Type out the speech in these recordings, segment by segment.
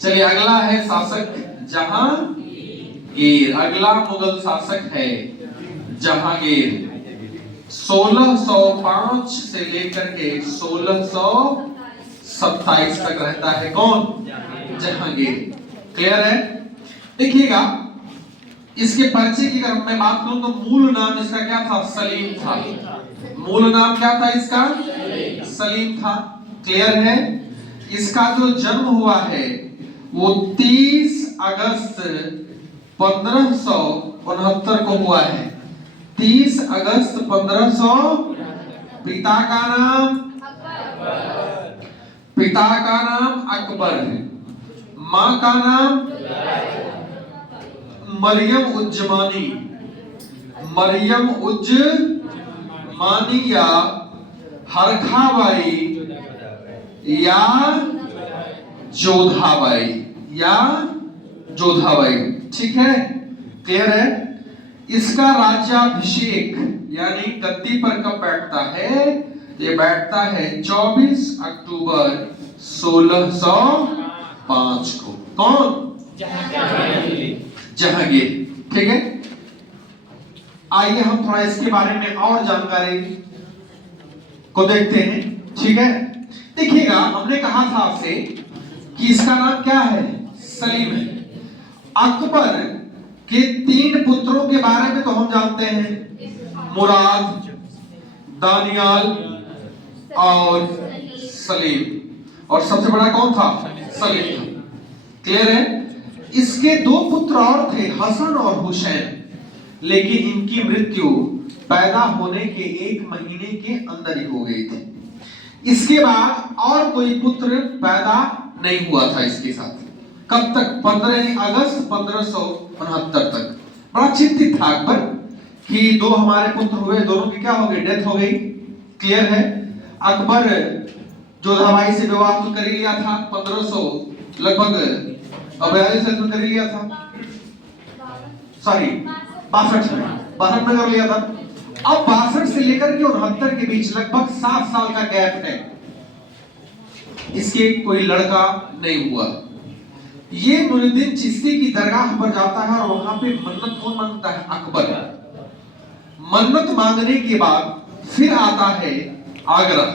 चलिए अगला है शासक जहांगीर। अगला मुगल शासक है जहांगीर। 1605 से लेकर के 1627 तक रहता है कौन? जहांगीर। क्लियर है? देखिएगा इसके परिचय की अगर मैं बात करूं तो मूल नाम इसका क्या था? सलीम था। मूल नाम क्या था इसका? सलीम था। क्लियर है? इसका जो जन्म हुआ है वो 30 अगस्त 1569 को हुआ है। 30 अगस्त 1500। पिता का नाम अकबर है। माँ का नाम मरियम उज्जमानी या हरखाबाई या जोधाबाई। ठीक है? क्लियर है? इसका राज्याभिषेक यानी गद्दी पर कब बैठता है? ये बैठता है 24 अक्टूबर 1605 को। कौन? जहांगीर। ठीक है? आइए हम थोड़ा इसके बारे में और जानकारी को देखते हैं। ठीक है? देखिएगा हमने कहा था आपसे कि इसका नाम क्या है? सलीम है। अकबर के 3 पुत्रों के बारे में तो हम जानते हैं, मुराद, दानियाल और सलीम। और सबसे बड़ा कौन था? सलीम था। क्लियर है? इसके 2 पुत्र और थे, हसन और हुसैन, लेकिन इनकी मृत्यु पैदा होने के 1 महीने के अंदर ही हो गई थी। इसके बाद और कोई पुत्र पैदा नहीं हुआ था इसके साथ। कब तक? 15 अगस्त 1569 तक। बड़ा चिंतित था अकबर कि 2 हमारे पुत्र हुए, दोनों की क्या हो गई? डेथ हो गई। क्लियर है? अकबर जोधाबाई से विवाह तो कर लिया था 1500 लगभग 42 में कर लिया था। सॉरी 62 में कर लिया था। अब 62 से लेकर के 69 के बीच लगभग 7 साल का गैप है। इसके कोई लड़का नहीं हुआ। ये मुइनुद्दीन चिश्ती की दरगाह पर जाता है और वहां पे मन्नत कौन मांगता है? अकबर। मन्नत मांगने के बाद फिर आता है आगरा।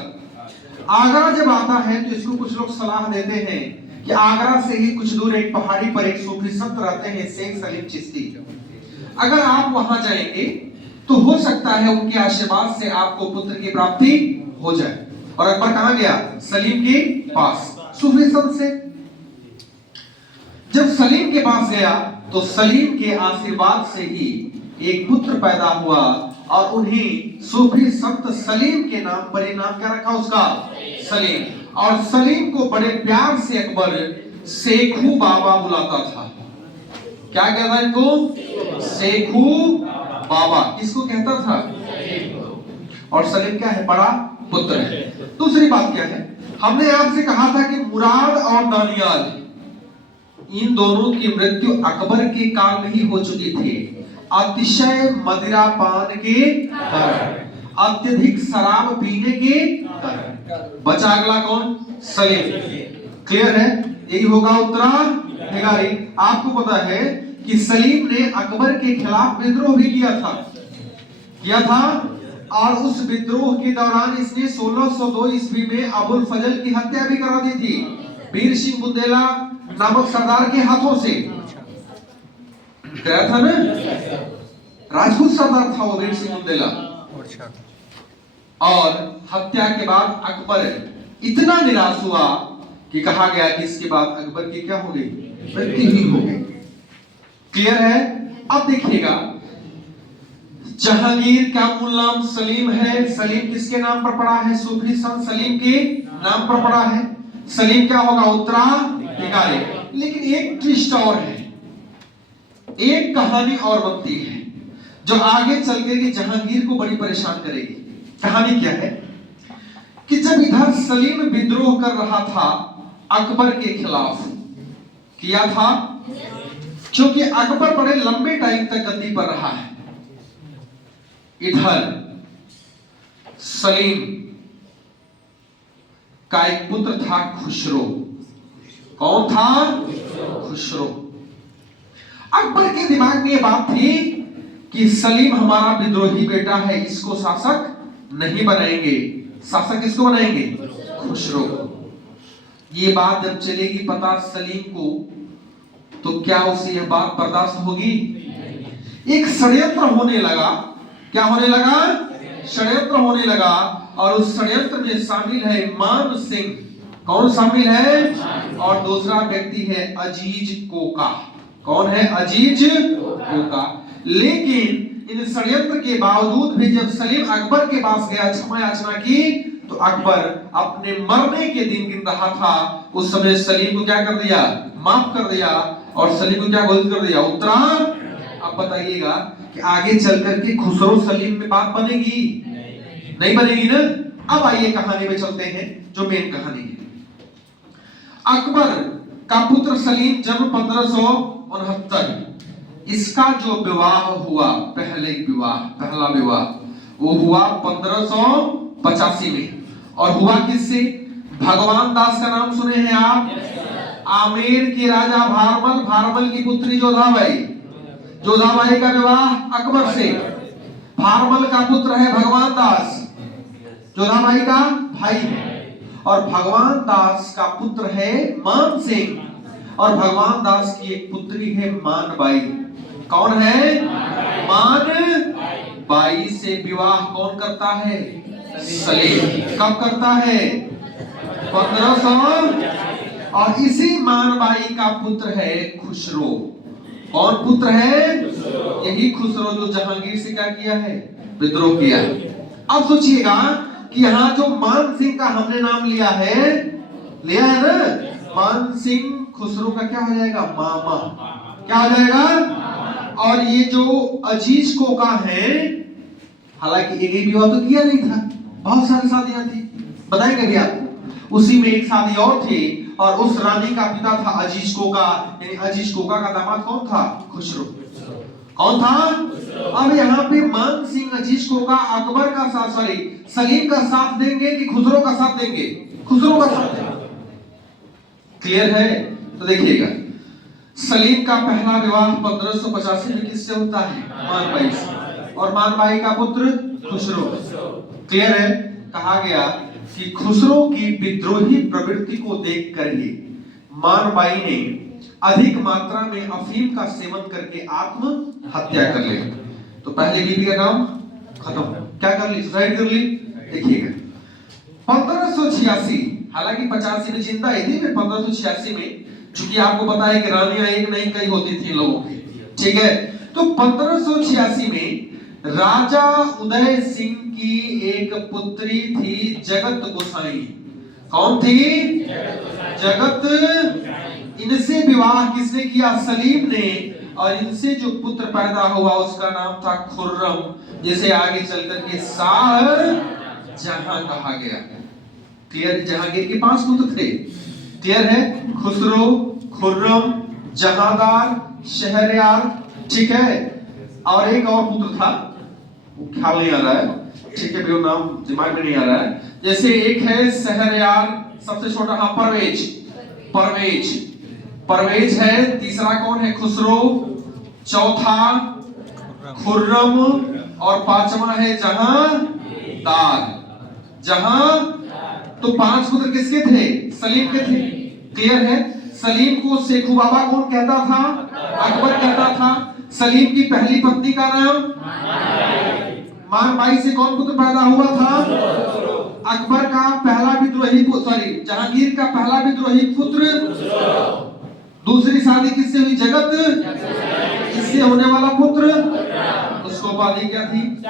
आगरा जब आता है तो इसको कुछ लोग सलाह देते हैं कि आगरा से ही कुछ दूर एक पहाड़ी पर एक सूफी संत रहते हैं, शेख सलीम चिश्ती। अगर आप वहां जाएंगे तो हो सकता है उनके आशीर्वाद से आपको पुत्र की प्राप्ति हो जाए। और अकबर कहां गया? सलीम के पास, सूफी संत से। जब सलीम के पास गया तो सलीम के आशीर्वाद से ही एक पुत्र पैदा हुआ और उन्हीं सूफी संत सलीम के नाम पर नाम क्या रखा उसका? सलीम। और सलीम को बड़े प्यार से अकबर शेखू बाबा बुलाता था। क्या कहता है इनको? शेखू बाबा। किसको कहता था? और सलीम क्या है? बड़ा पुत्र है। दूसरी बात क्या है? हमने आपसे कहा था कि मुराद और दानियाल, इन दोनों की मृत्यु अकबर के काल में ही हो चुकी थी, अतिशय मदिरा पान के कारण, अत्यधिक शराब पीने के कारण। बचा अगला कौन? सलीम। क्लियर है? यही होगा उत्तराधिकारी। आपको पता है कि सलीम ने अकबर के खिलाफ विद्रोह भी किया था और उस विद्रोह के दौरान इसने 1602 ईस्वी में अबुल फजल की हत्या भी करा दी थी, वीर सिंह बुंदेला नामक सरदार के हाथों से। क्या था ना? राजपूत सरदार था वो वीर सिंह बुंदेला। और हत्या के बाद अकबर इतना निराश हुआ कि कहा गया कि इसके बाद अकबर की क्या हो गई? मृत्यु ही हो गई। क्लियर है? अब देखिएगा जहांगीर का मूल नाम सलीम है। सलीम किसके नाम पर पड़ा है? सूफी संत सलीम के नाम पर पड़ा है। सलीम क्या होगा? उत्तराधिकारी। लेकिन एक ट्विस्ट और है, एक कहानी और बनती है जो आगे चल के जहांगीर को बड़ी परेशान करेगी। कहानी क्या है कि जब इधर सलीम विद्रोह कर रहा था अकबर के खिलाफ, किया था क्योंकि अकबर बड़े लंबे टाइम तक गद्दी पर रहा है, इधर सलीम का एक पुत्र था खुसरो। कौन था? खुसरो। अकबर के दिमाग में ये बात थी कि सलीम हमारा विद्रोही बेटा है, इसको शासक नहीं बनाएंगे। शासक किसको बनाएंगे? खुसरो को। ये बात जब चलेगी पता सलीम को, तो क्या उसे यह बात बर्दाश्त होगी? एक षड्यंत्र होने लगा। क्या होने लगा? षड्यंत्र होने लगा। और उस षड्यंत्र में शामिल है मान सिंह। कौन शामिल है? और दूसरा व्यक्ति है अजीज कोका। कौन है? अजीज कोका। लेकिन इन षड्यंत्र के बावजूद भी जब सलीम अकबर के पास गया क्षमा याचना की, तो अकबर अपने मरने के दिन गिन रहा था। उस समय सलीम को क्या कर दिया? माफ कर दिया। और सलीम को क्या घोषित कर दिया? उत्तरा। अब बताइएगा कि आगे चल करके खुसरो सलीम में बात बनेगी? नहीं बनेगी ना। अब आइए कहानी में चलते हैं, जो मेन कहानी है। अकबर का पुत्र सलीम जन्म 1569। इसका जो विवाह हुआ, पहला विवाह वो हुआ 1585 में। और हुआ किससे? भगवान दास का नाम सुने हैं आप? आमेर के राजा भारमल की पुत्री जोधाबाई। जोधाबाई का विवाह अकबर से। भारमल का पुत्र है भगवान दास, जोधाबाई का भाई है। और भगवान दास का पुत्र है मान सिंह, और भगवान दास की एक पुत्री है मानबाई। कौन है? मानबाई से विवाह कौन करता है? सलीम। कब करता है? 1500। और इसी मानबाई का पुत्र है खुसरो। कौन पुत्र है? यही खुसरो जो जहांगीर से क्या किया है? विद्रोह किया। अब सोचिएगा कि यहाँ जो मान सिंह का हमने नाम लिया है ना, मान सिंह खुसरो का क्या हो जाएगा? मामा। क्या हो जाएगा? और ये जो अजीज कोका है, हालांकि एक ही विवाह तो किया नहीं था, बहुत सारी शादियां थी, बताएंगे भी आपको। उसी में एक शादी और थी, और उस रानी का पिता था अजीज कोका। यानी अजीज कोका का दामाद कौन था? खुसरो। कौन था? अब यहाँ पे मान सिंह अजीज कोका अकबर का साथ, सलीम का साथ देंगे कि खुसरो का साथ देंगे? खुसरो का साथ देंगे। क्लियर है? तो देखिएगा, सलीम का पहला विवाह 1585 में किससे होता है? मानबाई से। और मानबाई का पुत्र खुसरो। क्लियर है? कहा गया कि खुसरो की विद्रोही प्रवृत्ति को देखकर ही मानबाई ने अधिक मात्रा में अफीम का सेवन करके आत्महत्या कर ली। तो पहले बीवी का काम खत्म। क्या कर ली? सुसाइड कर ली। देखिएगा 1586, हालांकि 85 में जिंदा ही थी, फिर 1586 में, चूंकि आपको पता है कि रानियां एक नहीं कई होती थी लोगों की, ठीक है। तो 1586 में राजा उदय सिंह की एक पुत्री थी जगत गोसाई। कौन थी? जगत। इनसे विवाह किसने किया? सलीम ने। और इनसे जो पुत्र पैदा हुआ उसका नाम था खुर्रम, जिसे आगे चलकर के शाहजहां कहा गया। क्लियर? जहांगीर के 5 पुत्र थे। क्लियर है? खुसरो, खुर्रम, जहांदार, शहरयार, ठीक है। और एक और पुत्र था, वो ख्याल नहीं आ रहा है, ठीक है, वो नाम दिमाग में नहीं आ रहा है। जैसे एक है शहरयार, सबसे छोटा, हाँ, परवेज है। तीसरा कौन है? खुसरो। चौथा खुर्रम। और 5वां है जहांदार। तो 5 पुत्र किसके थे? सलीम के थे। क्लियर है? सलीम को शेखू बाबा कौन कहता था? अकबर कहता था। सलीम की पहली पत्नी का नाम मानबाई से कौन पुत्र पैदा हुआ था? अकबर का पहला विद्रोही जहांगीर का पहला विद्रोही पुत्र। दूसरी शादी किससे हुई? जगत। इससे होने वाला पुत्र, उसको उपाधि क्या थी?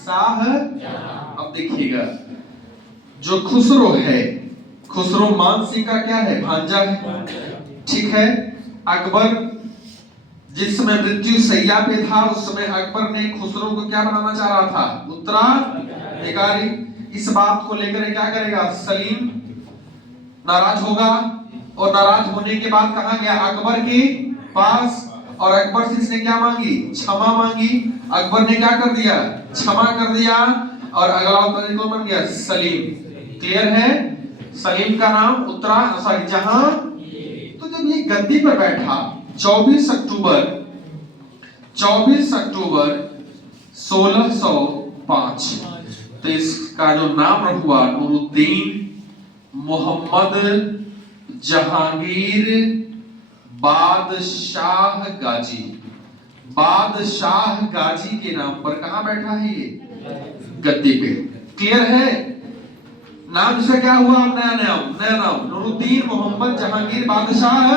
शाह। अब देखिएगा, जो खुसरो है, खुसरो मान सिंह का क्या है? भांजा है, ठीक है। अकबर जिस समय मृत्यु सैया पे था, उस समय अकबर ने खुसरो को क्या बनाना चाह रहा था? उत्तराधिकारी। इस बात को लेकर क्या करेगा? सलीम नाराज होगा, और नाराज होने के बाद कहा गया अकबर के पास, और अकबर से इसने क्या मांगी? क्षमा मांगी। अकबर ने क्या कर दिया? क्षमा कर दिया। और अगला उत्तराधिकारी कौन बन गया? सलीम। क्लियर है? सलीम का नाम जहां जब ये गद्दी पर बैठा 24 अक्टूबर 1605, तो इसका जो नाम हुआ नूरुद्दीन मोहम्मद जहांगीर बादशाह गाजी। बादशाह गाजी के नाम पर कहां बैठा है ये? गद्दी पे। क्लियर है? नाम से क्या हुआ? नया नाम नूरुद्दीन मोहम्मद जहांगीर बादशाह।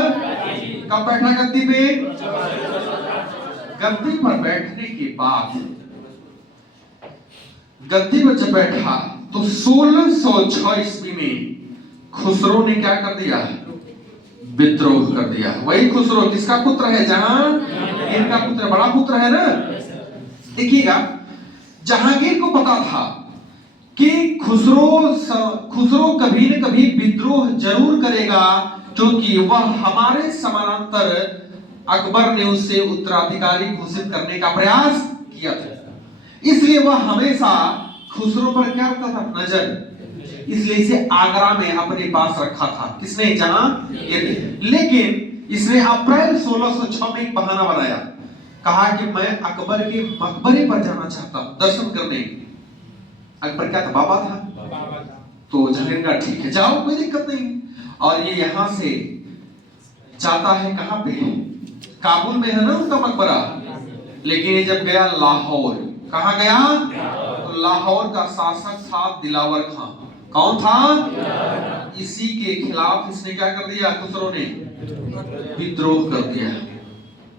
कब बैठा गद्दी पे? गद्दी पर बैठने के बाद, गद्दी पर जब बैठा तो 1606 ईस्वी में खुसरो ने क्या कर दिया? विद्रोह कर दिया। वही खुसरो किसका पुत्र है? जहांगीर का पुत्र, बड़ा पुत्र है ना। देखिएगा, जहांगीर को पता था कि खुसरो कभी न कभी विद्रोह जरूर करेगा, क्योंकि वह हमारे समानांतर अकबर ने उससे उत्तराधिकारी घोषित करने का प्रयास किया था। इसलिए वह हमेशा खुसरो पर क्या रखता था? नजर। इसलिए इसे आगरा में अपने पास रखा था। किसने? जहांगीर। लेकिन इसने अप्रैल 1606 में एक बहाना बनाया, कहा कि मैं अकबर के मकबरे पर जाना चाहता हूं दर्शन करने। अकबर क्या था? बाबा था। तो जहांगीर का ठीक है, जाओ, कोई दिक्कत नहीं। और ये यहां से जाता है कहां पे? काबुल में है ना उनका मकबरा। लेकिन ये जब गया लाहौर, कहां गया? तो लाहौर का शासक था दिलावर खां। कौन था? इसी के खिलाफ इसने क्या कर दिया? खुसरो ने विद्रोह कर दिया।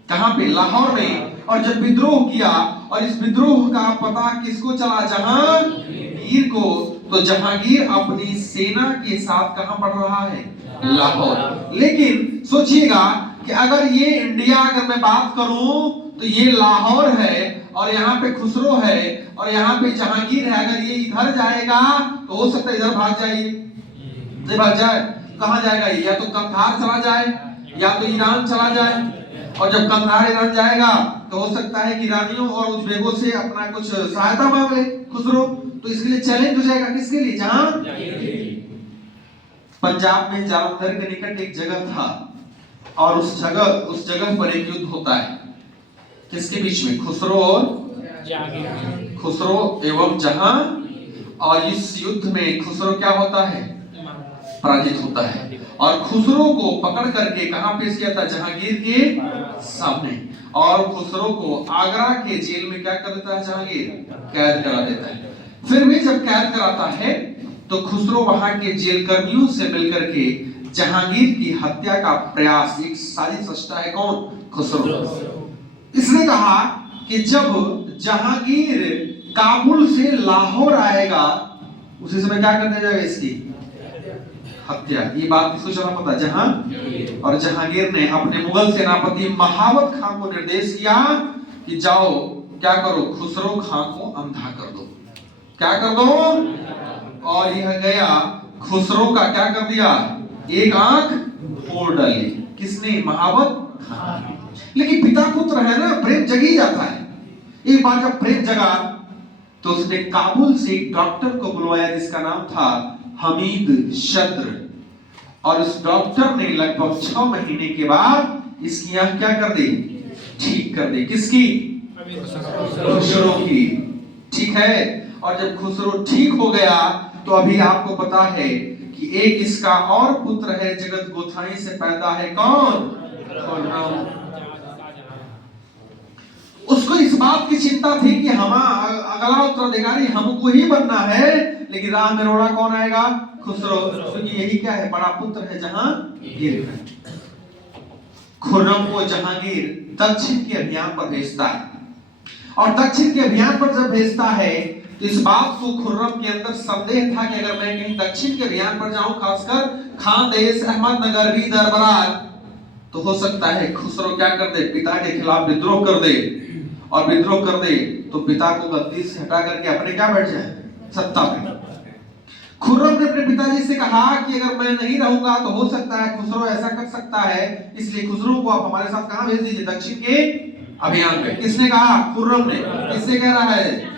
कहां पे? लाहौर में। और जब विद्रोह किया, और इस विद्रोह का पता किसको चला? जहांगीर को। तो जहांगीर अपनी सेना के साथ कहां पड़ रहा है? लाहौर। लेकिन सोचिएगा कि अगर ये इंडिया, अगर मैं बात करूं तो ये लाहौर है, और यहाँ पे खुसरो है, और यहाँ पे जहांगीर है। अगर ये इधर जाएगा तो हो सकता है इधर भाग जाइए, नहीं भाग जाए। कहां जाएगा ये? या तो कंधार चला जाए, या तो ईरान चला जाए। और जब कंधार ईरान जाएगा तो हो सकता है कि ईरानियों और उज्बेकों से अपना कुछ सहायता मांग ले खुसरो। तो इसके लिए चैलेंज हो जाएगा। किसके लिए? जहांगीर। पंजाब में जालंधर के निकट एक जगह था, और उस जगह पर एक युद्ध होता है। किसके बीच में? खुसरो और जहांगीर। खुसरो एवं जहां। और इस युद्ध में खुसरो क्या होता है? पराजित होता है। और खुसरो को पकड़ करके कहां पेश किया था? जहांगीर के सामने। और खुसरो को आगरा के जेल में क्या कर देता है? जहांगीर कैद करा देता है। फिर भी जब कैद कराता है तो खुसरो वहां के जेल कर्मियों से मिलकर के जहांगीर की हत्या का प्रयास, एक साजिश रचता है। कौन? खुसरो। इसने कहा कि जब जहांगीर काबुल से लाहौर आएगा, उसी समय क्या कर दिया जाएगा? इसकी हत्या। ये बात किसको चला पता? जहांगीर। और जहांगीर ने अपने मुगल सेनापति महावत खां को निर्देश किया कि जाओ, क्या करो? खुसरो खां को अंधा कर दो। क्या कर दो? और यह गया, खुसरो का क्या कर दिया? एक आंख फोड़ डाली। किसने? महावत खां। लेकिन पिता पुत्र है ना, प्रेम जग ही जाता है। एक बार जब प्रेम जगा तो उसने काबुल से एक डॉक्टर को बुलवाया, जिसका नाम था हमीद शद्र। और उस डॉक्टर ने लगभग 6 महीने के बाद इसकी आंख क्या कर दी? ठीक कर दी। किसकी? खुसरो की। ठीक है। और जब खुसरो ठीक हो गया तो अभी आपको पता है कि एक इसका और पुत्र है, जगत गोसाई से पैदा है। कौन? खुर्रम। उसको इस बात की चिंता थी कि अगला उत्तराधिकारी हमको ही बनना है, लेकिन राह में रोड़ा कौन आएगा? खुसरो। क्योंकि यही क्या है? बड़ा पुत्र है जहांगीर। खुर्रम को जहांगीर दक्षिण के अभियान पर भेजता है। और दक्षिण के अभियान पर जब भेजता है तो इस बात को खुर्रम के अंदर संदेह था कि अगर मैं कहीं दक्षिण के अभियान पर जाऊं, खासकर खानदेश, अहमदनगर, बीदर, बरार, तो हो सकता है खुसरो क्या कर दे? पिता के खिलाफ विद्रोह कर दे। और विद्रोह कर दे तो पिता को गद्दी से हटा करके अपने क्या बैठ जाए? सत्ता पे। खुर्रम ने अपने पिताजी से कहा कि अगर मैं नहीं रहूंगा तो हो सकता है खुसरो ऐसा कर सकता है, इसलिए खुसरो को आप हमारे साथ कहां भेज दीजिए? दक्षिण के अभियान पे। किसने कहा? खुर्रम ने। किससे कह रहा है?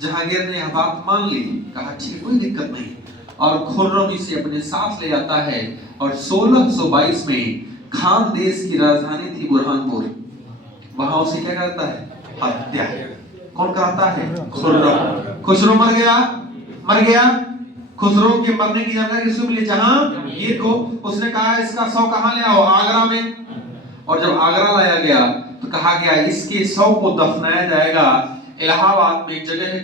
जहांगीर ने यह बात मान ली। कहा ठीक, कोई दिक्कत नहीं। और खुर्रम इसे अपने साथ ले जाता है और 1622 में खान देश की राजधानी थी बुरहानपुर, वहां उसे क्या करता है? हत्या। कौन कराता है? खुर्रम। खुसरो मर गया। खुसरो के मरने की जानकारी किसको मिली? जहांगीर को। उसने कहा इसका शव कहां ले आओ? आगरा में। और जब आगरा लाया गया तो कहा गया इसके शव को दफनाया जाएगा इलाहाबाद में। एक जगह है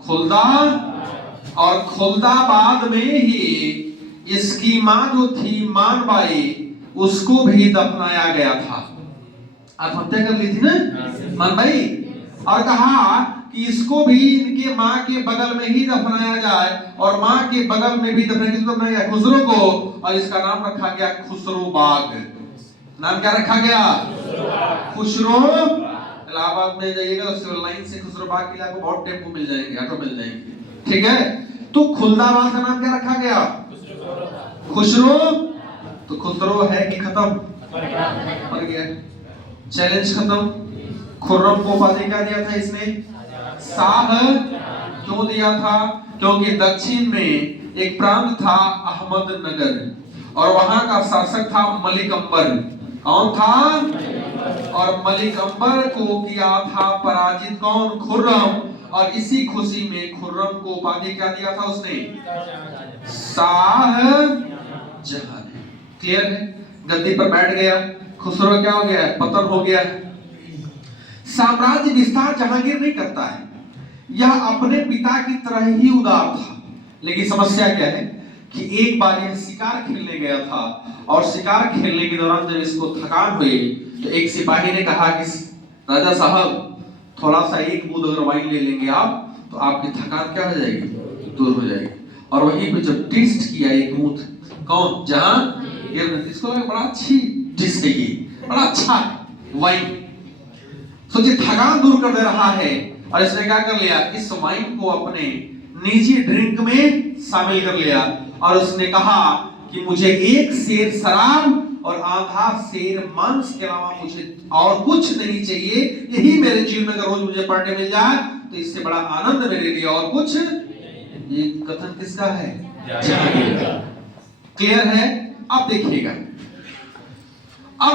खुलदा, और खुलदाबाद में ही इसकी मां जो थी मानबाई, उसको भी दफनाया गया था। आत्महत्या कर ली थी ना मानबाई, और कहा कि इसको भी इनके मां के बगल में ही दफनाया जाए, और मां के बगल में भी दफनाया गया खुसरो को, और इसका नाम रखा गया खुसरो बाग। नाम क्या रखा गया? खुसरो। इलाहाबाद में जाइएगा तो सिविल लाइन से खुसरो बाग के लिए आपको बहुत टेम्पो मिल जाएंगे, ऑटो मिल जाएंगे, ठीक है। तो खुलदाबाद का नाम क्या रखा गया? खुसरो। तो खुसरो है कि खत्म? मर गया। चैलेंज खत्म। खुर्रम को उपाधि क्या दिया था इसने? शाह। क्यों दिया था? क्योंकि दक्षिण में एक प्रांत था अहमदनगर, और वहां का शासक था मलिक अंबर। कौन था? और मलिक अंबर को किया था पराजित कौन? खुर्रम। और इसी खुशी में खुर्रम को उपाधि क्या दिया था उसने? शाह जहां। क्लियर है? गद्दी पर बैठ गया खुसरो, क्या हो गया? पतन हो गया। साम्राज्य विस्तार जहांगीर नहीं करता है, यह अपने पिता की तरह ही उदार था। लेकिन समस्या क्या है कि एक बार यह शिकार खेलने गया था, और शिकार खेलने के दौरान जब इसको थकान हुई तो एक सिपाही ने कहा कि राजा साहब थोड़ा सा एक बूंद अगर वाइन ले लेंगे आप, तो आपकी थकान क्या हो जाएगी? दूर हो जाएगी। और वहीं पे जब टेस्ट किया एक बूंद, कौन? जहांगीर। इसको लगा बड़ा अच्छी डिश है ये, बड़ा अच्छा वाइन। सोचिए थकान दूर कर दे रहा है, और इसने क्या कर लिया? इस वाइन को अपने निजी ड्रिंक में शामिल कर लिया, और उसने कहा कि मुझे एक सेर शराब और आधा सेर मांस के अलावा मुझे और कुछ नहीं चाहिए। यही मेरे जीवन में अगर रोज मुझे पढ़ने मिल जाए तो इससे बड़ा आनंद मेरे लिए और कुछ। ये कथन किसका है? जहांगीर का। क्लियर है? अब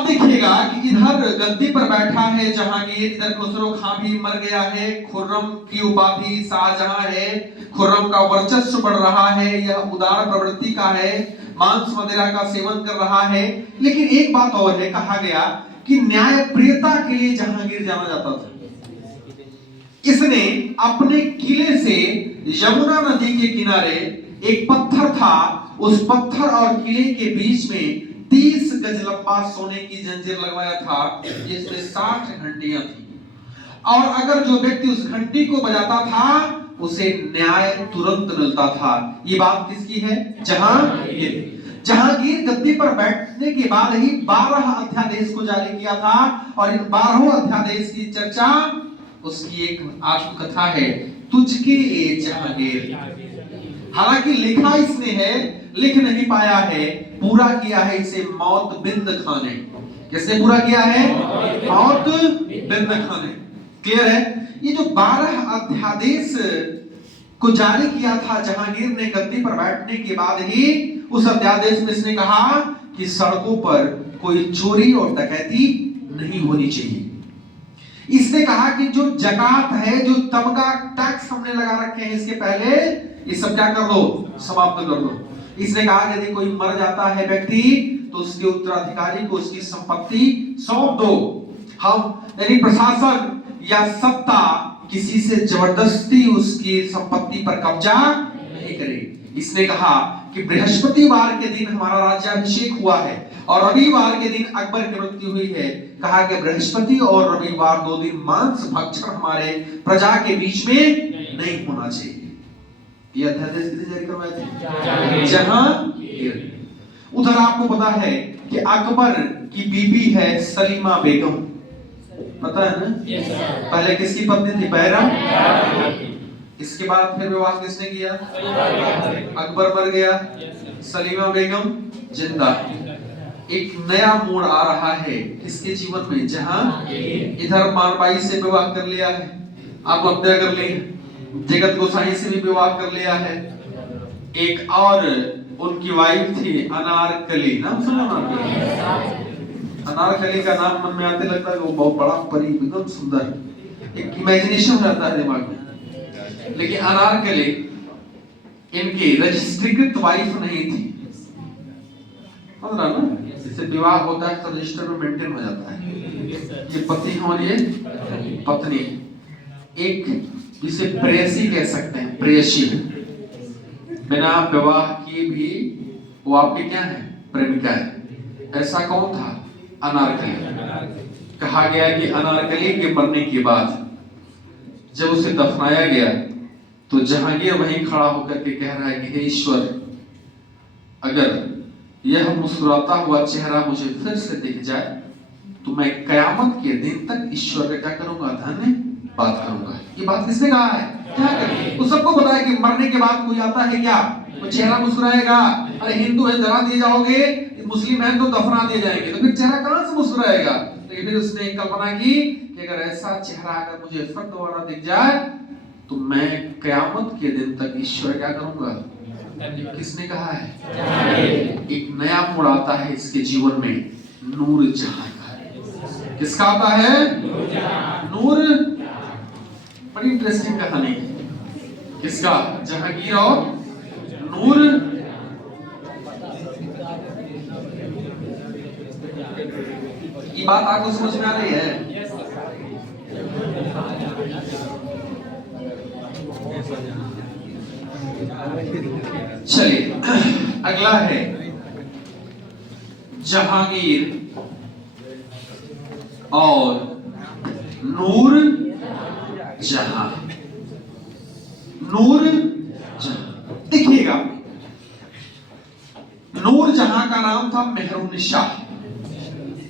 देखिएगा कि इधर गद्दी पर बैठा है जहांगीर, इधर खुसरो खां भी मर गया है, खुर्रम की उपाधि शाहजहां है, खुर्रम का वर्चस्व बढ़ रहा है, यह उदार प्रवृत्ति का है, मांस मदिरा का सेवन कर रहा है। लेकिन एक बात और है, कहा गया कि न्यायप्रियता के लिए जहांगीर जाना जाता था। इसने अपने किले से यमुना नदी के किनारे एक पत्थर था, उस पत्थर और किले के बीच में 30 गज लंबा सोने की जंजीर लगवाया था, जिसमें 60 घंटियां थी, और अगर जो व्यक्ति उस घंटी को बजाता था उसे न्याय तुरंत मिलता था। ये बात किसकी है? जहांगीर गद्दी पर बैठने के बाद ही 12 अध्यादेश को जारी किया था, और इन 12 अध्यादेश की चर्चा उसकी एक आत्मकथा है, तुझके ए जहांगीर। हालांकि लिखा इसने है, लिख नहीं पाया है, पूरा किया है इसे मौत बिंद खां ने। किसने पूरा किया है? मौत बिंद खां ने। क्लियर है? ये जो 12 अध्यादेश को जारी किया था जहांगीर ने गद्दी पर बैठने के बाद ही, उस अध्यादेश में इसने कहा कि सड़कों पर कोई चोरी और डकैती नहीं होनी चाहिए। इसने कहा कि जो जकात है, जो तमगा टैक्स हमने लगा रखे हैं इसके पहले, ये सब क्या कर दो? समाप्त कर दो। इसने कहा यदि कोई मर जाता है व्यक्ति तो उसके उत्तराधिकारी को उसकी संपत्ति सौंप दो। हम यानी प्रशासन या सत्ता किसी से जबरदस्ती उसकी संपत्ति पर कब्जा नहीं करे। इसने कहा कि बृहस्पतिवार के दिन हमारा राज्याभिषेक हुआ है और रविवार के दिन अकबर की मृत्यु हुई है। कहा कि बृहस्पति और रविवार 2 दिन मांस भक्षण हमारे प्रजा के बीच में नहीं होना चाहिए। ये अध्यादेश किसे जारी करवाए थे? जहांगीर। उधर आपको पता है कि अकबर की बीबी है सलीमा बेगम, पता है ना? पहले किसकी पत्नी थी? बैरम। इसके बाद फिर विवाह किसने किया? अकबर मर गया, सलीमा बेगम जिंदा। एक नया मोड़ आ रहा है किसके जीवन में? जहांगीर। इधर मानबाई से विवाह कर लिया है, आत्महत्या कर ली, जगत गोसाई से भी विवाह कर लिया है, एक और उनकी वाइफ थी अनारकली, नाम सुना ना? अनारकली का नाम मन में आते लगता है वो बहुत बड़ा परी, एकदम सुंदर, एक इमेजिनेशन रहता है दिमाग में। लेकिन अनारकली इनकी रजिस्ट्रीकृत वाइफ नहीं थी, समझ रहा ना? इससे विवाह होता है तो रजिस्टर में मेंटेन हो जाता है, ये पति और ये पत्नी, एक जिसे प्रेयसी कह सकते हैं, प्रेयसी, बिना विवाह किए भी वो आपके क्या है, प्रेमिका है। ऐसा कौन था? अनारकली। कहा गया कि अनारकली के मरने के बाद जब उसे दफनाया गया तो जहांगीर वहीं खड़ा होकर के कह रहा है कि हे ईश्वर, अगर यह मुस्कुराता हुआ चेहरा मुझे फिर से दिख जाए तो मैं कयामत के दिन तक ईश्वर का क्या करूंगा, धन्यवाद करूंगा। ये बात किसने कहा है? क्या करें? तो सबको पता है कि मरने के बाद कोई आता है क्या, वो चेहरा मुस्कुराएगा? अरे हिंदू है जला दिए जाओगे, मुस्लिम है तो दफना दिए जाएंगे, तो फिर चेहरा कहां से मुस्कुराएगा? लेकिन फिर उसने कल्पना की कि अगर ऐसा चेहरा अगर मुझे फिर दोबारा दिख जाए तो मैं कयामत के दिन तक ईश्वर क्या करूंगा। किसने कहा है? एक नया मोड़ आता है इसके जीवन में, नूर जहां का। किसका आता है? नूर। बड़ी इंटरेस्टिंग कहानी, किसका? जहांगीर और नूर। ये बात आपको समझ में आ रही है? चलिए अगला है जहांगीर और नूर जहां। नूर जहां, देखिएगा, नूर जहां का नाम था मेहरुनिशा।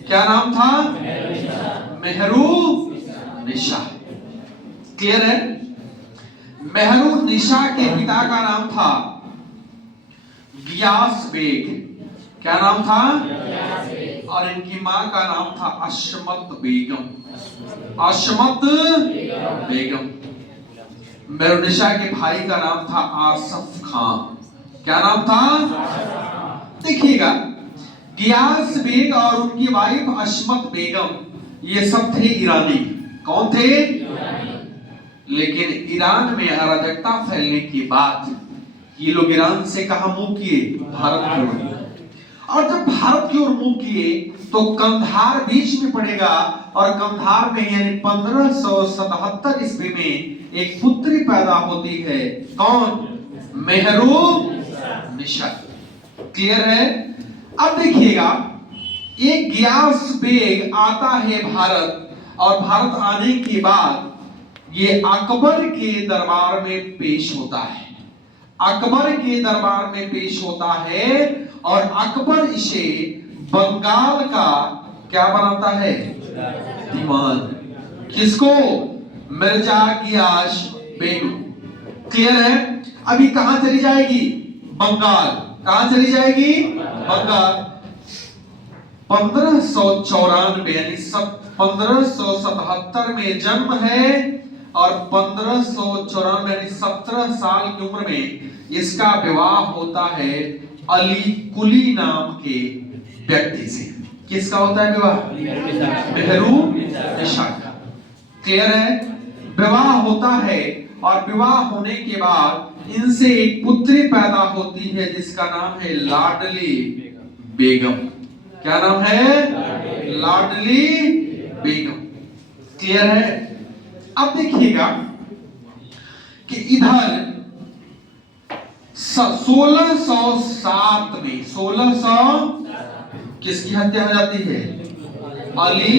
क्या नाम था? मेहरुनिशा। क्लियर है? मेहरुनिशा के पिता का नाम था गियास बेग। क्या नाम था? और इनकी मां का नाम था अशमत बेगम। अशमत बेगम। मेहरुनिशा के भाई का नाम था आसफ खान। क्या नाम था? देखिएगा, गियास बेग और उनकी वाइफ अशमत बेगम, ये सब थे ईरानी। कौन थे? लेकिन ईरान में अराजकता फैलने के बाद ये लोग ईरान से कहां मुंह किए? भारत की ओर। और जब भारत की ओर मुंह किए तो कंधार बीच में पड़ेगा, और कंधार में यानी 1577 ईस्वी में एक पुत्री पैदा होती है। कौन? मेहरुनिशा। क्लियर है? अब देखिएगा, एक गियास बेग आता है भारत, और भारत आने के बाद ये अकबर के दरबार में पेश होता है। अकबर के दरबार में पेश होता है और अकबर इसे बंगाल का क्या बनाता है? दीवान। किसको? Mirza Geass bag. क्लियर है? अभी कहां चली जाएगी? बंगाल। कहां चली जाएगी? बंगाल। 1594 यानी 1577 में जन्म है, और 1594 यानी 17 साल की उम्र में इसका विवाह होता है अली कुली नाम के व्यक्ति से। किसका होता है विवाह? मेहरुनिशा का। क्लियर है? विवाह होता है, और विवाह होने के बाद इनसे एक पुत्री पैदा होती है जिसका नाम है लाडली बेगम। क्या नाम है? लाडली बेगम। क्लियर है? अब देखिएगा कि इधर 1607 में 1600 किसकी हत्या हो जाती है? अली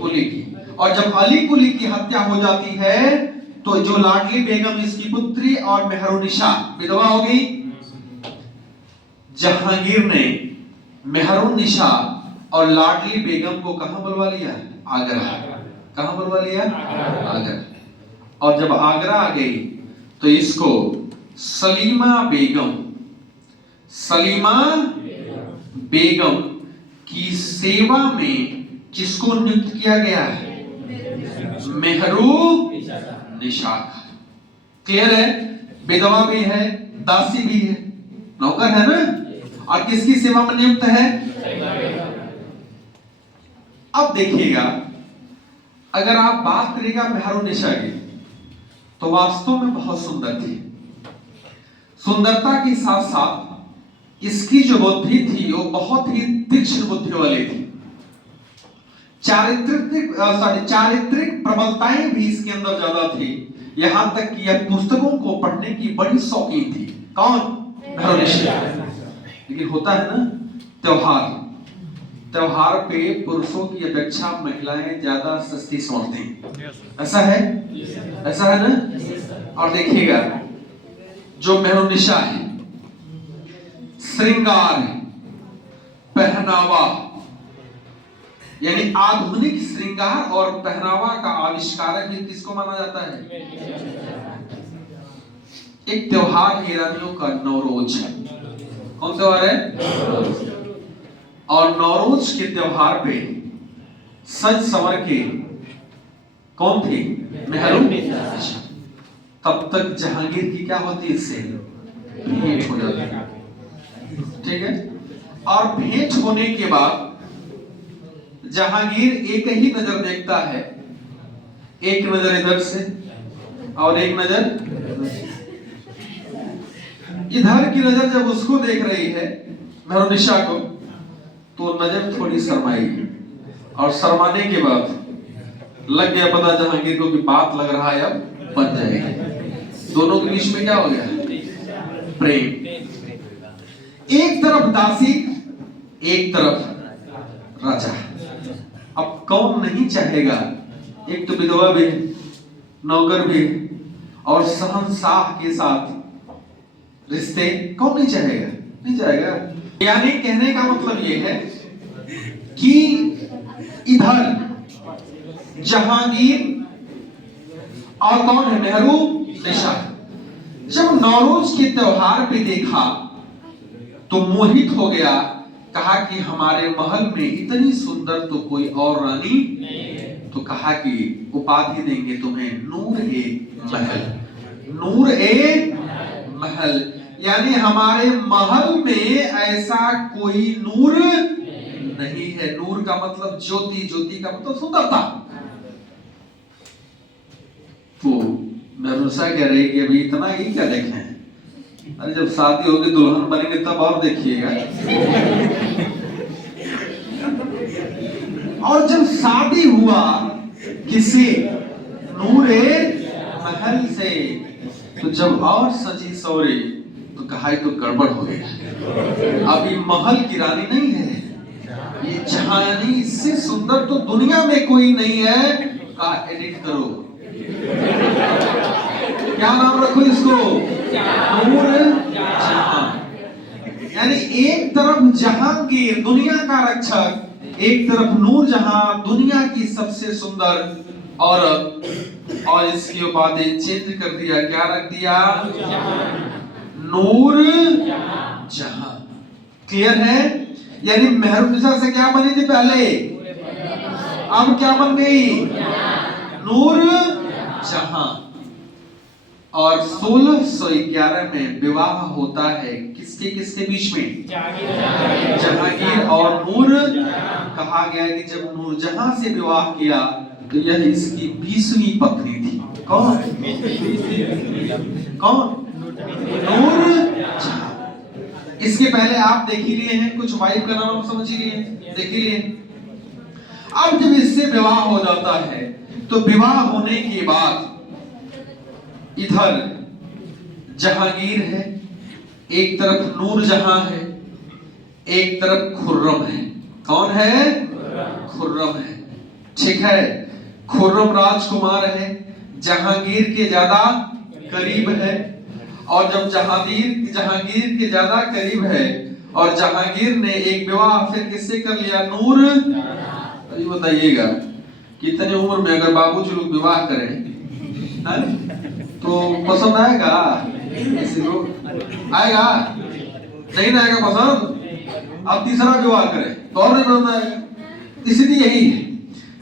कुली की। और जब अली कुली की हत्या हो जाती है तो जो लाडली बेगम इसकी पुत्री और मेहरुनिशा विधवा हो गई। जहांगीर ने मेहरुनिशा और लाडली बेगम को कहां बुलवा लिया? आगरा। कहां बुलवा लिया? आगरा। और जब आगरा आ गई तो इसको सलीमा बेगम की सेवा में किसको नियुक्त किया गया है? मेहरुनिशा। क्लियर है? विधवा भी है, दासी भी है। नौकर है ना, और किसकी सेवा में नियुक्त है? अब देखिएगा, अगर आप बात करिएगा मेहरुनिशा की, तो वास्तव में बहुत सुंदर थी। सुंदरता के साथ साथ इसकी जो बुद्धि थी वो बहुत ही तीक्ष्ण बुद्धि वाली थी। चारित्रिक प्रबलताएं भी इसके अंदर ज्यादा थी। यहां तक कि यह पुस्तकों को पढ़ने की बड़ी शौकीन थी। कौन? मेहरुनिशा। लेकिन होता है ना, त्योहार पे पुरुषों की अपेक्षा महिलाएं ज्यादा सस्ती समझती हैं। ऐसा है? ऐसा है ना? और देखिएगा, जो मेहरुनिशा है, श्रृंगार, पहनावा, यानी आधुनिक श्रृंगार और पहनावा का आविष्कारक भी किसको माना जाता है? एक त्योहार है ईरानियों का, नौरोज। कौन त्योहार है? और नौरोज के त्योहार पे सज संवर के कौन थी? मेहरुनिशा। तब तक जहांगीर की क्या होती है? इससे भेंट हो जाती है। ठीक है? और भेंट होने के बाद जहांगीर एक ही नजर देखता है, एक नजर इधर से और एक नजर इधर की नजर जब उसको देख रही है मेहरुनिशा को, तो नजर थोड़ी शर्माई, और शर्माने के बाद लग गया पता जहांगीर को कि बात लग रहा है अब बन जाएगी। दोनों के बीच में क्या हो गया? प्रेम। एक तरफ दासी, एक तरफ राजा। अब कौन नहीं चाहेगा? एक तो विधवा भी, नौकर भी, और शहंशाह के साथ रिश्ते, कौन नहीं चाहेगा? नहीं चाहेगा। यानी कहने का मतलब यह है कि इधर जहांगीर और कौन है? मेहरुनिशा। जब नौरोज के त्योहार पे देखा तो मोहित हो गया। कहा कि हमारे महल में इतनी सुंदर तो कोई और रानी नहीं। तो कहा कि उपाधि देंगे तुम्हें, नूर ए महल। नूर ए महल, यानी हमारे महल में ऐसा कोई नूर नहीं है। नूर का मतलब ज्योति, ज्योति का मतलब सुंदरता। तो मेहरुनिशा कह रही कि अभी इतना ही क्या देखें, अरे जब शादी होगी दुल्हन बनेंगे तब और देखिएगा। और जब शादी हुआ किसी नूर ए महल से, तो जब और सजी सवरी तो कहा तो गड़बड़ हो गया। अभी महल की रानी नहीं है ये, जहानी इससे सुंदर तो दुनिया में कोई नहीं है। कहा एडिट करो, क्या नाम रखो इसको? नूर जहां। यानी एक तरफ जहांगीर दुनिया का रक्षक, एक तरफ नूर जहां दुनिया की सबसे सुंदर औरत, और इसकी उपाधि चेंज कर दिया। क्या रख दिया? नूर जहां। क्लियर है? यानी मेहरुनिशा से क्या बनी थी पहले, अब क्या बन गई? नूर जहां। और 1611 में विवाह होता है किसके किसके बीच में? जहांगीर और नूर। कहा गया कि जब नूरजहां से विवाह किया तो यह इसकी 20वीं पत्नी थी। कौन? कौन? नूरजहां। इसके पहले आप देख ही लिए हैं, कुछ वाइफ का नाम आप समझ ही लिए, देख ही लिए। अब जब इससे विवाह हो जाता है तो विवाह होने के बाद इधर जहांगीर है, एक तरफ नूरजहां है, एक तरफ खुर्रम है। कौन है? खुर्रम है। ठीक है, खुर्रम राजकुमार है, जहांगीर के ज्यादा करीब है। और जब जहांगीर के ज्यादा करीब है और जहांगीर ने एक विवाह फिर किससे कर लिया? नूर। अभी बताइएगा कितने उम्र में अगर बाबूजी लोग विवाह करें तो पसंद आएगा किसी को? आएगा? नहीं ना आएगा पसंद। अब तीसरा विवाह करें तो और नहीं पसंद आएगा। इसलिए यही है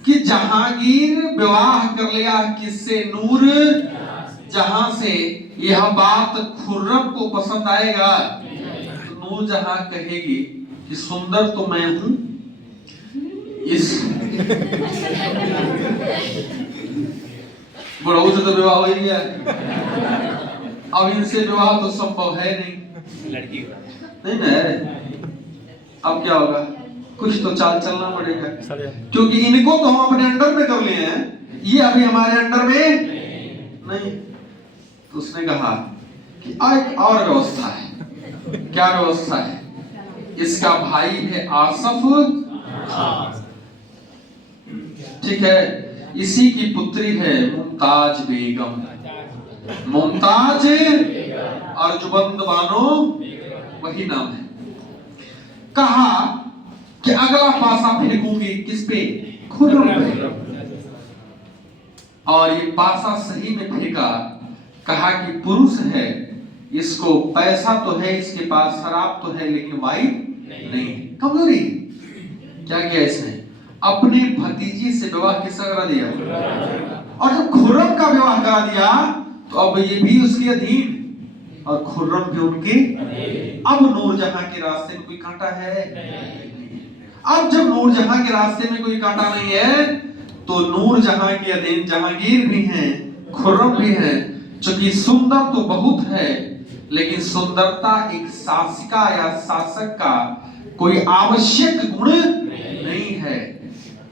कि जहांगीर विवाह कर लिया किससे? नूर जहां से। यह बात खुर्रम को पसंद आएगा? नूरजहां कहेगी कि सुंदर तो मैं हूं, इस बुढ़ऊ से तो विवाह हो ही गया, अब इनसे विवाह तो संभव है नहीं, लड़की नहीं ना। अब क्या होगा, कुछ तो चाल चलना पड़ेगा, क्योंकि इनको तो हम अपने अंडर में कर लिए हैं, ये अभी हमारे अंडर में नहीं। तो उसने कहा कि एक और व्यवस्था है। क्या व्यवस्था है? इसका भाई है आसफ, ठीक है, इसी की पुत्री है मुमताज बेगम, मुमताज और जुबंद बानो वही नाम है। कहा कि अगला पासा फेंकूंगी किस पे? खुर्रम पे। और ये पासा सही में फेंका। कहा कि पुरुष है, इसको पैसा तो है, इसके पास शराब तो है, लेकिन वाइफ नहीं, कमजोरी। क्या किया इसने? अपने भतीजी से विवाह किसका करा दिया? और जब खुर्रम का विवाह करा दिया तो अब ये भी उसके अधीन और खुर्रम भी उनके। अब नूरजहां के रास्ते में कोई कांटा है? अब जब नूरजहां के रास्ते में कोई कांटा नहीं है तो नूरजहां के अधीन जहांगीर भी हैं, खुर्रम भी हैं। क्योंकि सुंदर तो बहुत है, लेकिन सुंदरता एक शासिका या शासक का कोई आवश्यक गुण नहीं है।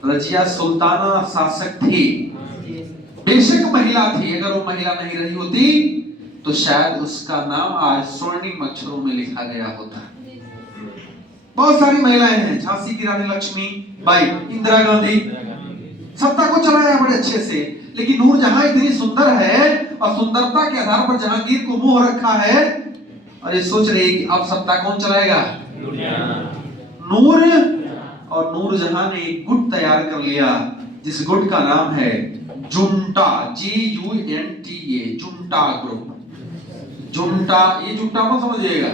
रजिया सुल्ताना शासक थी, बेशक महिला थी, अगर वो महिला नहीं रही होती तो शायद उसका नाम आज स्वर्णिम अक्षरों में लिखा गया होता। बहुत सारी महिलाएं हैं, झांसी की रानी लक्ष्मी बाई, इंदिरा गांधी, सत्ता को चलाया बड़े अच्छे से, लेकिन नूरजहां इतनी सुंदर है और सुंदरता के आधार पर जहांगीर को मोह रखा है और ये सोच रही कि अब सत्ता कौन चलाएगा? नूर। और नूरजहां ने एक गुट तैयार कर लिया जिस गुट का नाम है junta, JUNTA, junta group. Junta, ये जुंटा मत समझिएगा,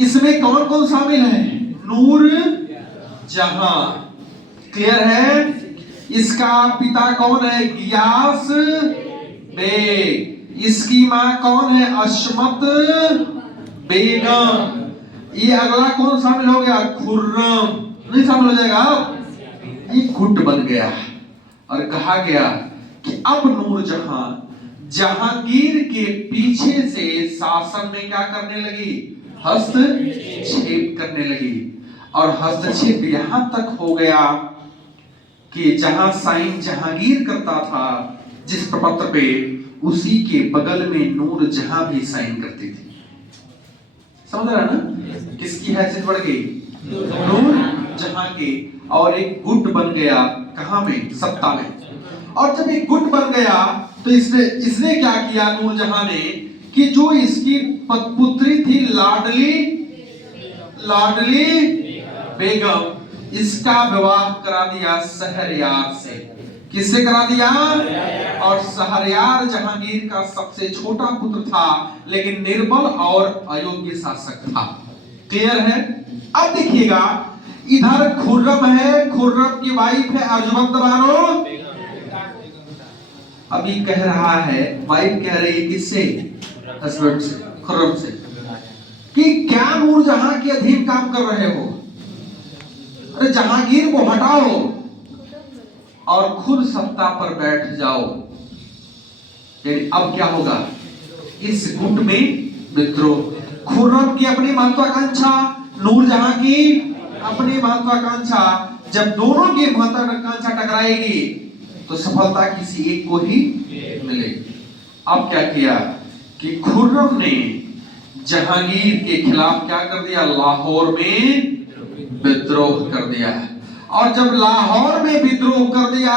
इसमें कौन कौन शामिल है? नूरजहां, क्लियर है? इसका पिता कौन है? गियास बेग। इसकी मां कौन है? अशमत बेगम। ये अगला कौन शामिल हो गया? खुर्रम। नहीं शामिल हो जाएगा? ये गुट बन गया और कहा गया कि अब नूरजहां जहांगीर के पीछे से शासन में क्या करने लगी? हस्तक्षेप करने लगी। और हस्तक्षेप यहां तक हो गया कि जहां साइन जहांगीर करता था जिस प्रपत्र पे, उसी के बगल में नूरजहां भी साइन करती थी। समझ रहा ना? किसकी हैसियत बढ़ गई? नूरजहां की। और एक गुट बन गया, कहां में? सत्ता में। और जब एक गुट बन गया तो इसने क्या किया नूरजहां ने कि जो इसकी पुत्री थी लाडली बेगम, इसका विवाह करा दिया शहरयार से। किससे करा दिया? और शहरयार जहांगीर का सबसे छोटा पुत्र था, लेकिन निर्बल और अयोग्य शासक था। क्लियर है? अब देखिएगा, इधर खुर्रम है, खुर्रम की वाइफ है अर्जुमंद बानो। अभी कह रहा है, वाइफ कह रही है किससे? हस्बैंड से, खुर्रम से, कि क्या नूरजहां के अधीन काम कर रहे हो? अरे जहांगीर को हटाओ और खुद सत्ता पर बैठ जाओ। यानी अब क्या होगा? इस गुट में विद्रोह। खुर्रम की अपनी महत्वाकांक्षा, नूरजहां की अपनी महत्वाकांक्षा। जब दोनों की महत्वाकांक्षा टकराएगी तो सफलता किसी एक को ही मिलेगी। अब क्या किया कि खुर्रम ने जहांगीर के खिलाफ क्या कर दिया? लाहौर में विद्रोह कर दिया। और जब लाहौर में विद्रोह कर दिया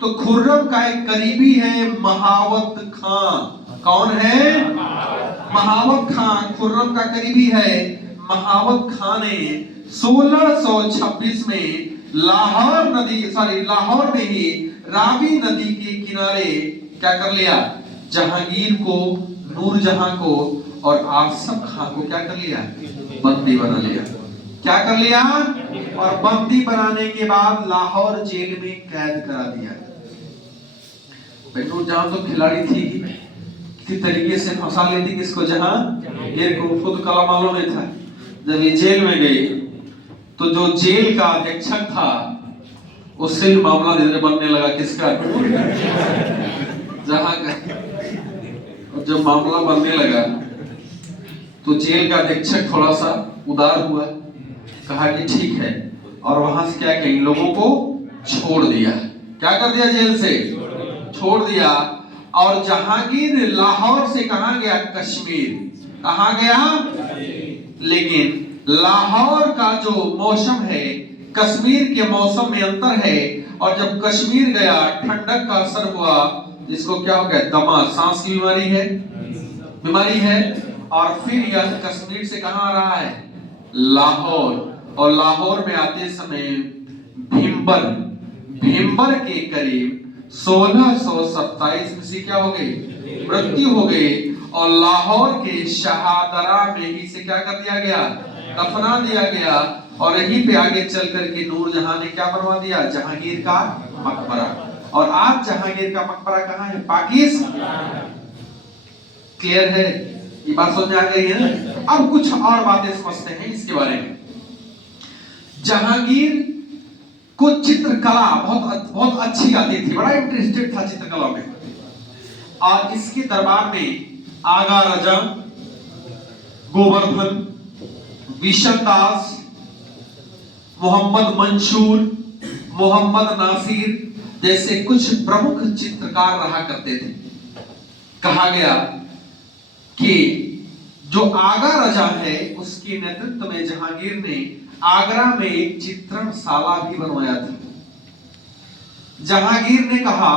तो खुर्रम का एक करीबी है महावत खां। कौन है? महावत खां खुर्रम का करीबी है। महावत खां ने 1626 में लाहौर में ही रावी नदी के किनारे क्या कर लिया? जहांगीर को, नूरजहां को और आसफ खां को क्या कर लिया? बंदी बना लिया। क्या कर लिया? और बंदी बनाने के बाद लाहौर जेल में कैद करा दिया। नूरजहां तो खिलाड़ी थी, किसी तरीके से फंसा लेती किसको? जहां ये को खुद कला मालूम नहीं था। जब ये जेल में गई तो जो जेल का अधीक्षक था उससे भी मामला धीरे बनने लगा, किसका, जहां का। और जब मामला बनने लगा तो जेल का अधीक्षक थोड़ा सा उदार हुआ, कहा कि ठीक है, और वहां से क्या कहीं लोगों को छोड़ दिया। क्या कर दिया? जेल से छोड़ दिया। और जहांगीर लाहौर से कहां गया? कश्मीर। कहां गया? लेकिन लाहौर का जो मौसम है कश्मीर के मौसम में अंतर है, और जब कश्मीर गया ठंडक का असर हुआ, जिसको क्या हो गया? दमा, सांस की बीमारी है। और फिर यह कश्मीर से कहां आ रहा है? लाहौर। और लाहौर में आते समय भीमबर के करीब 1627 में से क्या हो गई? मृत्यु हो गई। और लाहौर के शहादरा में ही से क्या कर दिया गया? दफना दिया गया। और यहीं पे आगे चल करके नूरजहां ने क्या बनवा दिया? जहांगीर का मकबरा। और आज जहांगीर का मकबरा कहां है? पाकिस्तान। क्लियर है? ये बात समझ में आ गई है? अब कुछ और बातें समझते हैं इसके बारे में। जहांगीर को चित्रकला बहुत अच्छी आती थी, बड़ा इंटरेस्टेड था चित्रकला में। और इसके दरबार में आगा राजा, गोवर्धन, विशन दास, मोहम्मद मंसूर, मोहम्मद नासिर जैसे कुछ प्रमुख चित्रकार रहा करते थे। कहा गया कि जो आगा राजा है उसके नेतृत्व में जहांगीर ने आगरा में एक चित्रणशाला भी बनवाया था। जहांगीर ने कहा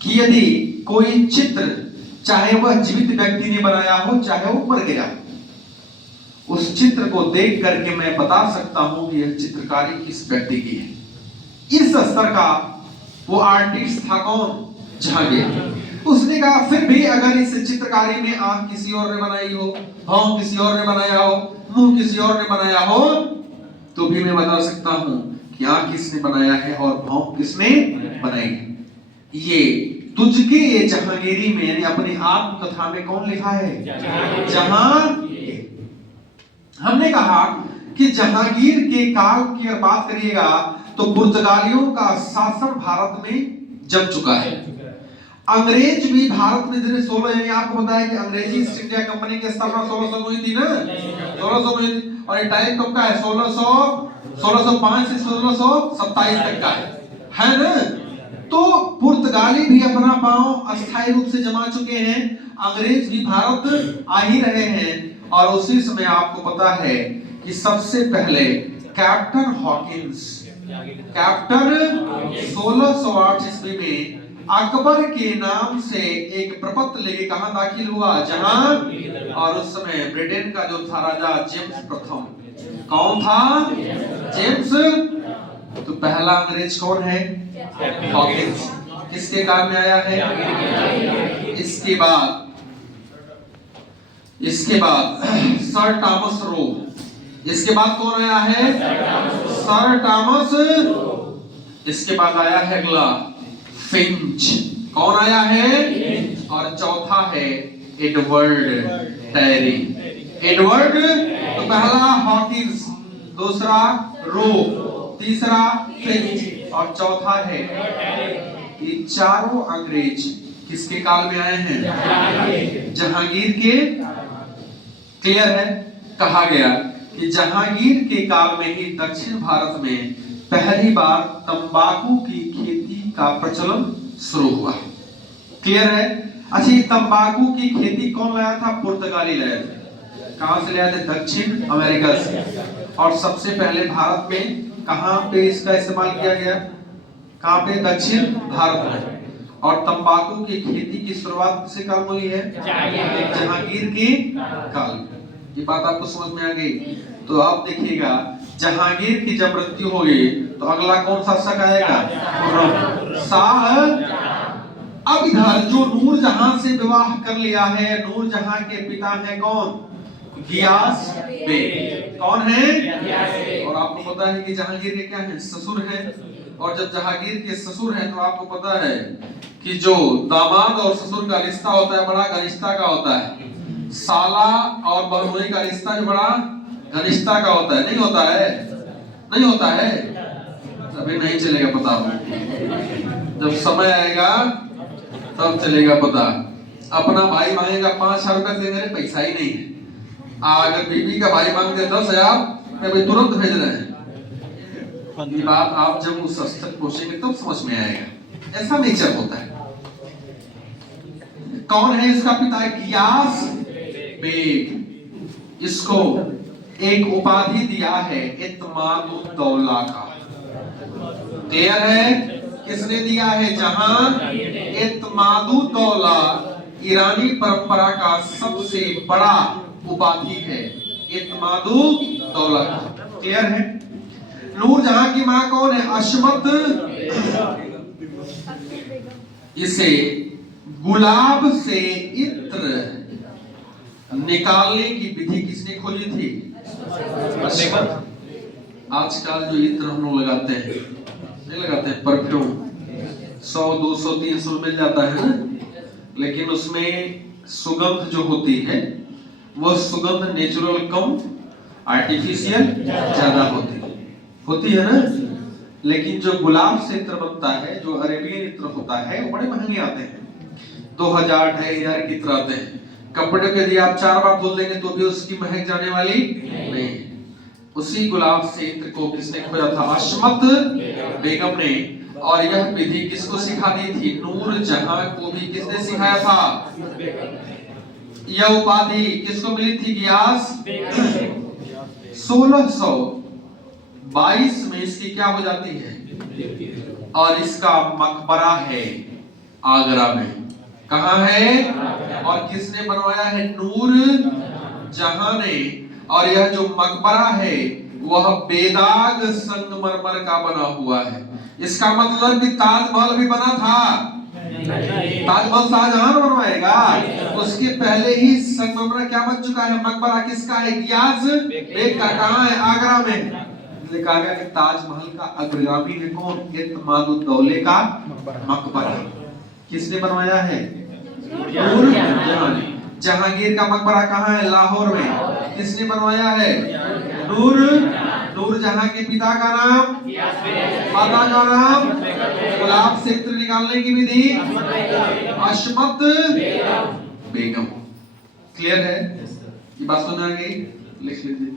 कि यदि कोई चित्र, चाहे वह जीवित व्यक्ति ने बनाया हो चाहे वो मर गया, उस चित्र को देख करके मैं बता सकता हूं कि यह चित्रकारी किस व्यक्ति की है। इस स्तर का वो आर्टिस्ट था। कौन? जहांगीर। उसने कहा फिर भी अगर इस चित्रकारी में आंख किसी और ने बनाई हो, भौं किसी और ने बनाया हो, मुंह किसी और ने बनाया हो, तो भी मैं बता सकता हूं कि आंख किसने बनाया है और भौं किसने बनाई है। ये तुझके ये जहांगीरी में यानी अपनी आत्मकथा में कौन लिखा है? जहांगीर। हमने कहा कि जहांगीर के काल की अगर बात करिएगा तो पुर्तगालियों का शासन भारत में जम चुका है। अंग्रेज भी भारत में धीरे 16, यानी आपको बताया कि अंग्रेजी ईस्ट इंडिया कंपनी की स्थापना 1600 में हुई थी ना, 1600 में। और ये टाइम कब का है? 1605 से 1627 तक का है ना। तो पुर्तगाली भी अपना पांव अस्थायी रूप से जमा चुके हैं, अंग्रेज भी भारत आ ही रहे हैं। और उसी समय आपको पता है कि सबसे पहले कैप्टन हॉकिंस 1608 ईस्वी में अकबर के नाम से एक प्रपत्र लेके कहां दाखिल हुआ? जहां। और उस समय ब्रिटेन का जो था राजा जेम्स प्रथम, कौन था? जेम्स। तो पहला अंग्रेज कौन है? हॉकिंस। किसके काम में आया है? इसके बाद सर टॉमस रो। इसके बाद कौन आया है? Sir Thomas. इसके बाद आया है अगला फिंच। कौन आया है? और चौथा है एडवर्ड टेरी। एडवर्ड। तो पहला हॉकिंस, दूसरा रो, तीसरा फिंच और चौथा है। ये चारों अंग्रेज किसके काल में आए हैं? जहांगीर के। क्लियर है? कहा गया कि जहांगीर के काल में ही दक्षिण भारत में पहली बार तंबाकू की खेती का प्रचलन शुरू हुआ। क्लियर है? अच्छा, ये तंबाकू की खेती कौन लाया था? पुर्तगाली लाया था। कहां से लाया थे? दक्षिण अमेरिका से। और सबसे पहले भारत में कहां पे इसका इस्तेमाल किया गया? कहां पे? दक्षिण भारत में। और तंबाकू की खेती की शुरुआत किसके काल में हुई है? जहांगीर के काल। ये बात आपको समझ में आ गई? तो आप देखिएगा जहांगीर की जब मृत्यु हो गई तो अगला कौन शासक आएगा? शाह। अब इधर जो नूरजहां से विवाह कर लिया है, नूरजहां के पिता हैं कौन? गियास बेग। कौन है? और आपको पता है कि जहांगीर के क्या है? ससुर हैं। और जब जहांगीर के ससुर हैं तो आपको पता है कि जो दामाद और ससुर का रिश्ता होता है बड़ा घनिष्ठता का होता है। साला और बहनोई का रिश्ता जो बड़ा घनिष्ठता का होता है, नहीं होता है? नहीं होता है? अभी नहीं चलेगा पता, जब समय आएगा तब चलेगा पता। अपना भाई मांगेगा 5,000 रुपए से, मेरे पैसा ही नहीं है। अगर बीबी का भाई मांगते 10,000, मैं तुरंत भेज रहे हैं। ये बात आप जब उस स्तर पहुंचेंगे तब समझ में आएगा, ऐसा नेचर होता है। कौन है इसका पिता? गियास बेग। इसको एक उपाधि दिया है इत्मादुद्दौला का। क्लियर है? किसने दिया है? जहां इत्मादुद्दौला ईरानी परंपरा का सबसे बड़ा उपाधि है, इत्मादुद्दौला का। क्लियर है? नूरजहां की मां कौन है? अशमत। इसे गुलाब से इत्र निकालने की विधि किसने खोजी थी? अशमत। आजकल जो इत्र हम लोग लगाते हैं, नहीं लगाते हैं, परफ्यूम 100, 200, 300 मिल जाता है ना, लेकिन उसमें सुगंध जो होती है वो सुगंध नेचुरल कम आर्टिफिशियल ज्यादा होती है ना। लेकिन जो गुलाब से इत्र बनता है, जो अरेबियन इत्र होता है, वो बड़े महंगे आते हैं, 2000, 2500 के इत्र आते हैं। कपड़े के लिए आप 4 बार धुल देंगे तो भी उसकी महक जाने वाली नहीं। उसी गुलाब से इत्र को किसने खोजा था? अशमत बेगम ने। और यह विधि किसको सिखा दी थी? नूरजहां को भी किसने सिखाया था? यह उपाधि किसको मिली थी? गियास। 1622 में इसकी क्या हो जाती है? और इसका मकबरा है आगरा में। कहां है? और किसने बनवाया है? नूरजहां ने। और यह जो मकबरा है वह बेदाग संगमरमर का बना हुआ है। इसका मतलब कि ताजमहल भी बना था। ताजमहल शाहजहां बनवाएगा, उसके पहले ही संगमरमर क्या बन चुका है? मकबरा किसका है? गियास बेग का। कहां है? आगरा में। लिखा गया कि ताजमहल का अग्रगामी है कौन? इत्मादुद्दौले का मकबरा। किसने बनवाया है? नूरजहां ने। जहांगीर का मकबरा कहां है? लाहौर में। किसने बनवाया है? नूरजहां के पिता का नाम, माता का नाम, गुलाब से इत्र निकालने की विधि अशमत बेगम। क्लियर है? ये बात सुन आ गई? लिख लीजिए।